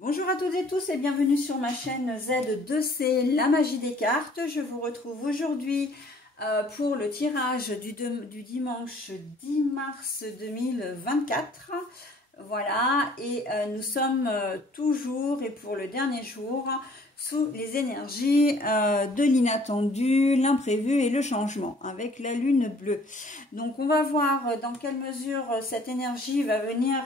Bonjour à toutes et tous et bienvenue sur ma chaîne Z2C, la magie des cartes. Je vous retrouve aujourd'hui pour le tirage du dimanche 10 mars 2024. Voilà, et nous sommes toujours et pour le dernier jour sous les énergies de l'inattendu, l'imprévu et le changement avec la lune bleue. Donc on va voir dans quelle mesure cette énergie va venir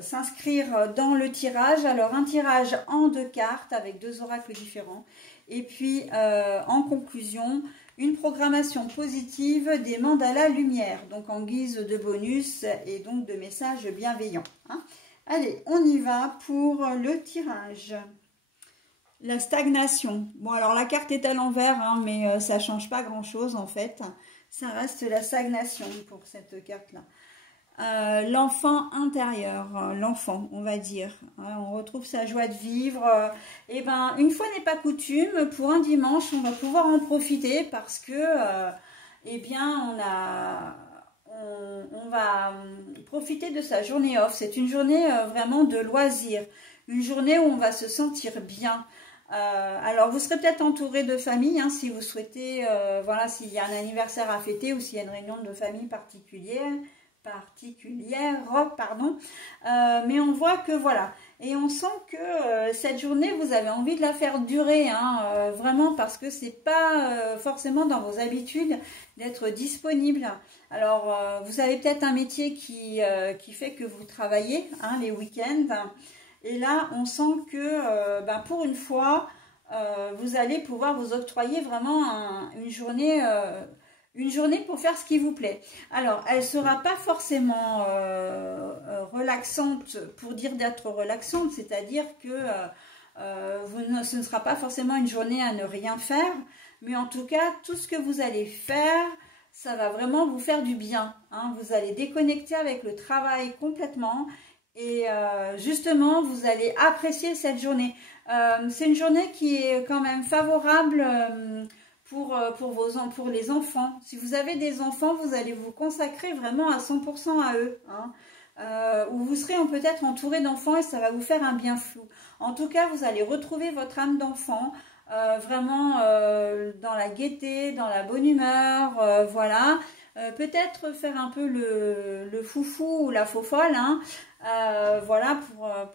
s'inscrire dans le tirage. Alors un tirage en 2 cartes avec 2 oracles différents et puis en conclusion une programmation positive des mandalas lumière, donc en guise de bonus et donc de messages bienveillants, hein. Allez, on y va pour le tirage. La stagnation. Bon, alors la carte est à l'envers, hein, mais ça change pas grand chose en fait. Ça reste la stagnation pour cette carte là. L'enfant intérieur, l'enfant, on va dire. On retrouve sa joie de vivre. Et ben, une fois n'est pas coutume, pour un dimanche, on va pouvoir en profiter parce que, eh bien, on va profiter de sa journée off. C'est une journée vraiment de loisir, une journée où on va se sentir bien. Alors, vous serez peut-être entouré de famille, hein, si vous souhaitez, voilà, s'il y a un anniversaire à fêter ou s'il y a une réunion de famille particulière, pardon, mais on voit que voilà, et on sent que cette journée vous avez envie de la faire durer, hein, vraiment, parce que c'est pas forcément dans vos habitudes d'être disponible. Alors vous avez peut-être un métier qui fait que vous travaillez, hein, les week-ends, et là on sent que pour une fois vous allez pouvoir vous octroyer vraiment une journée pour faire ce qui vous plaît. Alors, elle ne sera pas forcément relaxante pour dire d'être relaxante, c'est-à-dire que ce ne sera pas forcément une journée à ne rien faire, mais en tout cas, tout ce que vous allez faire, ça va vraiment vous faire du bien, hein. Vous allez déconnecter avec le travail complètement et justement, vous allez apprécier cette journée. C'est une journée qui est quand même favorable pour les enfants. Si vous avez des enfants, vous allez vous consacrer vraiment à 100% à eux, hein. Ou vous serez peut-être entouré d'enfants et ça va vous faire un bien fou. En tout cas, vous allez retrouver votre âme d'enfant, vraiment dans la gaieté, dans la bonne humeur, voilà. Peut-être faire un peu le foufou ou la faux-folle, hein, voilà,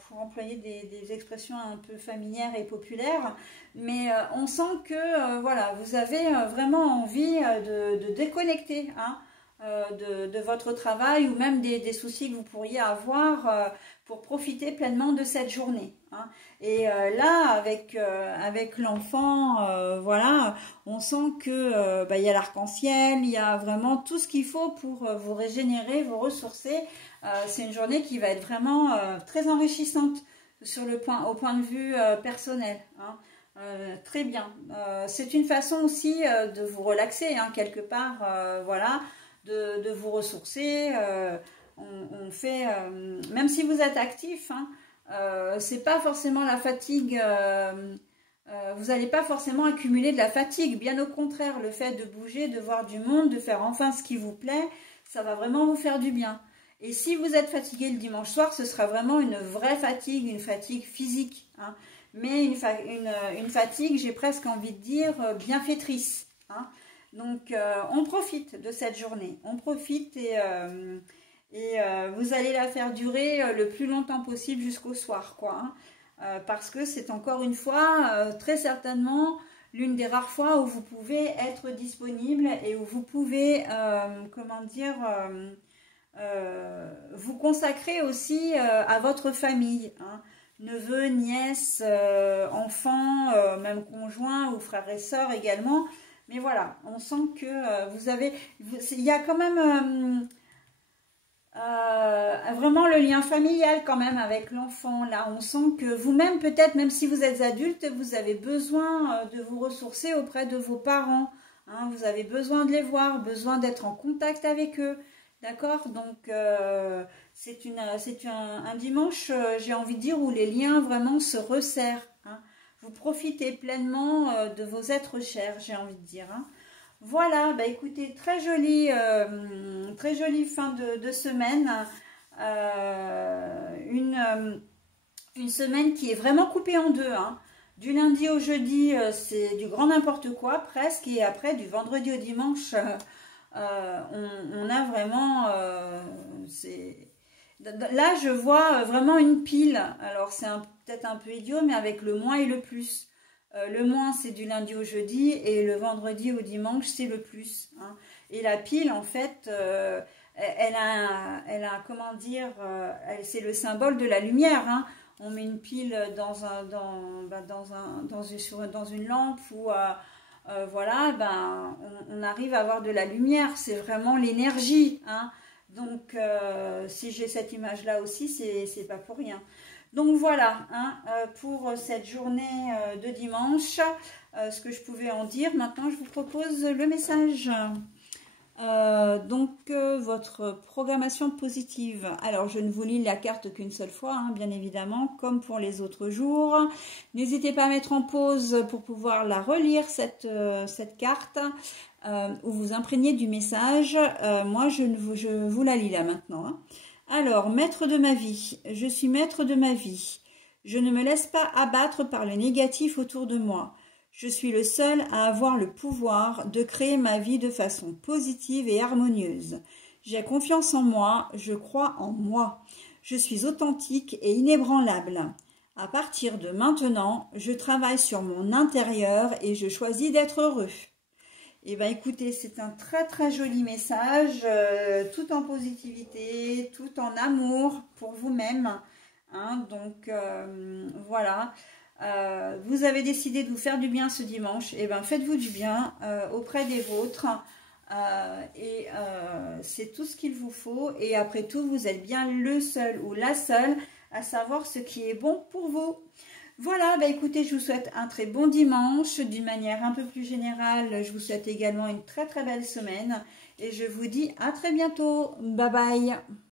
pour employer des expressions un peu familières et populaires. Mais on sent que voilà, vous avez vraiment envie de déconnecter, hein, de votre travail ou même des soucis que vous pourriez avoir pour profiter pleinement de cette journée, hein. Et là, avec l'enfant, voilà, on sent que il y a l'arc-en-ciel, il y a vraiment tout ce qu'il faut pour vous régénérer, vous ressourcer. C'est une journée qui va être vraiment très enrichissante au point de vue personnel, hein. Très bien. C'est une façon aussi de vous relaxer, hein, quelque part, voilà, de vous ressourcer. On fait, même si vous êtes actif, hein, c'est pas forcément la fatigue. Vous n'allez pas forcément accumuler de la fatigue. Bien au contraire, le fait de bouger, de voir du monde, de faire enfin ce qui vous plaît, ça va vraiment vous faire du bien. Et si vous êtes fatigué le dimanche soir, ce sera vraiment une vraie fatigue, une fatigue physique, hein. Mais une fatigue, j'ai presque envie de dire, bienfaitrice, hein. Donc, on profite de cette journée. On profite et vous allez la faire durer le plus longtemps possible jusqu'au soir, quoi, hein. Parce que c'est encore une fois, très certainement, l'une des rares fois où vous pouvez être disponible et où vous pouvez, comment dire, vous consacrer aussi à votre famille, hein. Neveux, nièces, enfants, même conjoints ou frères et sœurs également. Mais voilà, on sent que il y a quand même vraiment le lien familial quand même avec l'enfant. Là, on sent que vous-même, peut-être, même si vous êtes adulte, vous avez besoin de vous ressourcer auprès de vos parents, hein. Vous avez besoin de les voir, besoin d'être en contact avec eux. D'accord? Donc, c'est un dimanche, j'ai envie de dire, où les liens vraiment se resserrent, hein. Vous profitez pleinement de vos êtres chers, j'ai envie de dire, hein. Voilà, bah écoutez, très jolie fin de semaine. Une semaine qui est vraiment coupée en deux, hein. Du lundi au jeudi, c'est du grand n'importe quoi presque. Et après, du vendredi au dimanche, on a vraiment... Là, je vois vraiment une pile. Alors, c'est peut-être un peu idiot, mais avec le moins et le plus. Le moins, c'est du lundi au jeudi. Et le vendredi au dimanche, c'est le plus, hein. Et la pile, en fait... elle a, comment dire, c'est le symbole de la lumière, hein. On met une pile dans une lampe ou voilà, ben, on arrive à avoir de la lumière. C'est vraiment l'énergie, hein. Donc, si j'ai cette image-là aussi, c'est pas pour rien. Donc voilà, hein, pour cette journée de dimanche, ce que je pouvais en dire. Maintenant, je vous propose le message. Votre programmation positive. Alors, je ne vous lis la carte qu'une seule fois, hein, bien évidemment, comme pour les autres jours. N'hésitez pas à mettre en pause pour pouvoir la relire, cette carte, ou vous imprégner du message. Moi, je vous la lis là maintenant, hein. Alors, maître de ma vie, je suis maître de ma vie. Je ne me laisse pas abattre par le négatif autour de moi. Je suis le seul à avoir le pouvoir de créer ma vie de façon positive et harmonieuse. J'ai confiance en moi, je crois en moi. Je suis authentique et inébranlable. À partir de maintenant, je travaille sur mon intérieur et je choisis d'être heureux. Eh bien, écoutez, c'est un très très joli message, tout en positivité, tout en amour pour vous-même, hein, donc, voilà. Vous avez décidé de vous faire du bien ce dimanche, et bien faites-vous du bien auprès des vôtres, c'est tout ce qu'il vous faut. Et après tout, vous êtes bien le seul ou la seule à savoir ce qui est bon pour vous. Voilà, bah écoutez, je vous souhaite un très bon dimanche. D'une manière un peu plus générale, je vous souhaite également une très très belle semaine. Et je vous dis à très bientôt. Bye bye.